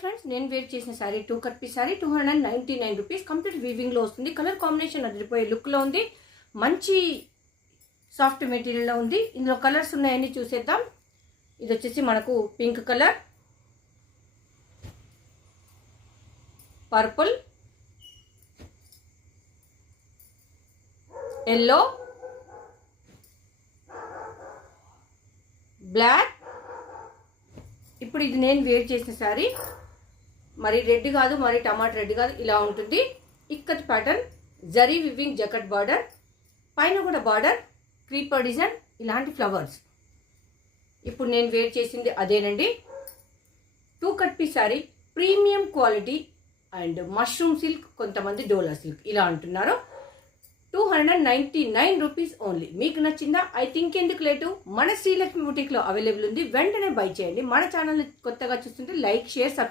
Friends, నేను wear చేసిన sari 2 cut piece sari 299 rupees. Complete వీవింగ్లో వస్తుంది. కలర్ కాంబినేషన్ అదిరిపోయే లుక్లో ఉంది. మంచి సాఫ్ట్ మెటీరియల్లో ఉంది. ఇందులో కలర్స్ ఉన్నాయని చూసేద్దాం. ఇది వచ్చేసి మనకు pink colour, purple, yellow, black. ఇప్పుడు ఇది నేను వేర్ చేసిన శారీ. మరి రెడ్ కాదు, మరి టమాటా రెడ్ కాదు, ఇలా ఉంటుంది. Ikat pattern, zari weaving jacquard border, పైన కూడా బార్డర్, క్రీపర్ డిజైన్, ఇలాంటి ఫ్లవర్స్. ఇప్పుడు నేను వేర్ చేసింది అదేనండి. 2 cut piece saree, premium quality and mushroom silk, కొంతమంది డోలా సిల్క్ ఇలా అంటున్నారు. 299 రూపీస్ ఓన్లీ. మీకు నచ్చిందా? ఐ థింక్ ఎందుకు లేటు, మన శ్రీలక్ష్మి బుటీక్లో అవైలబుల్ ఉంది. వెంటనే బై చేయండి. మన ఛానల్ని కొత్తగా చూస్తుంటే లైక్, షేర్, సబ్స్క్రైబ్.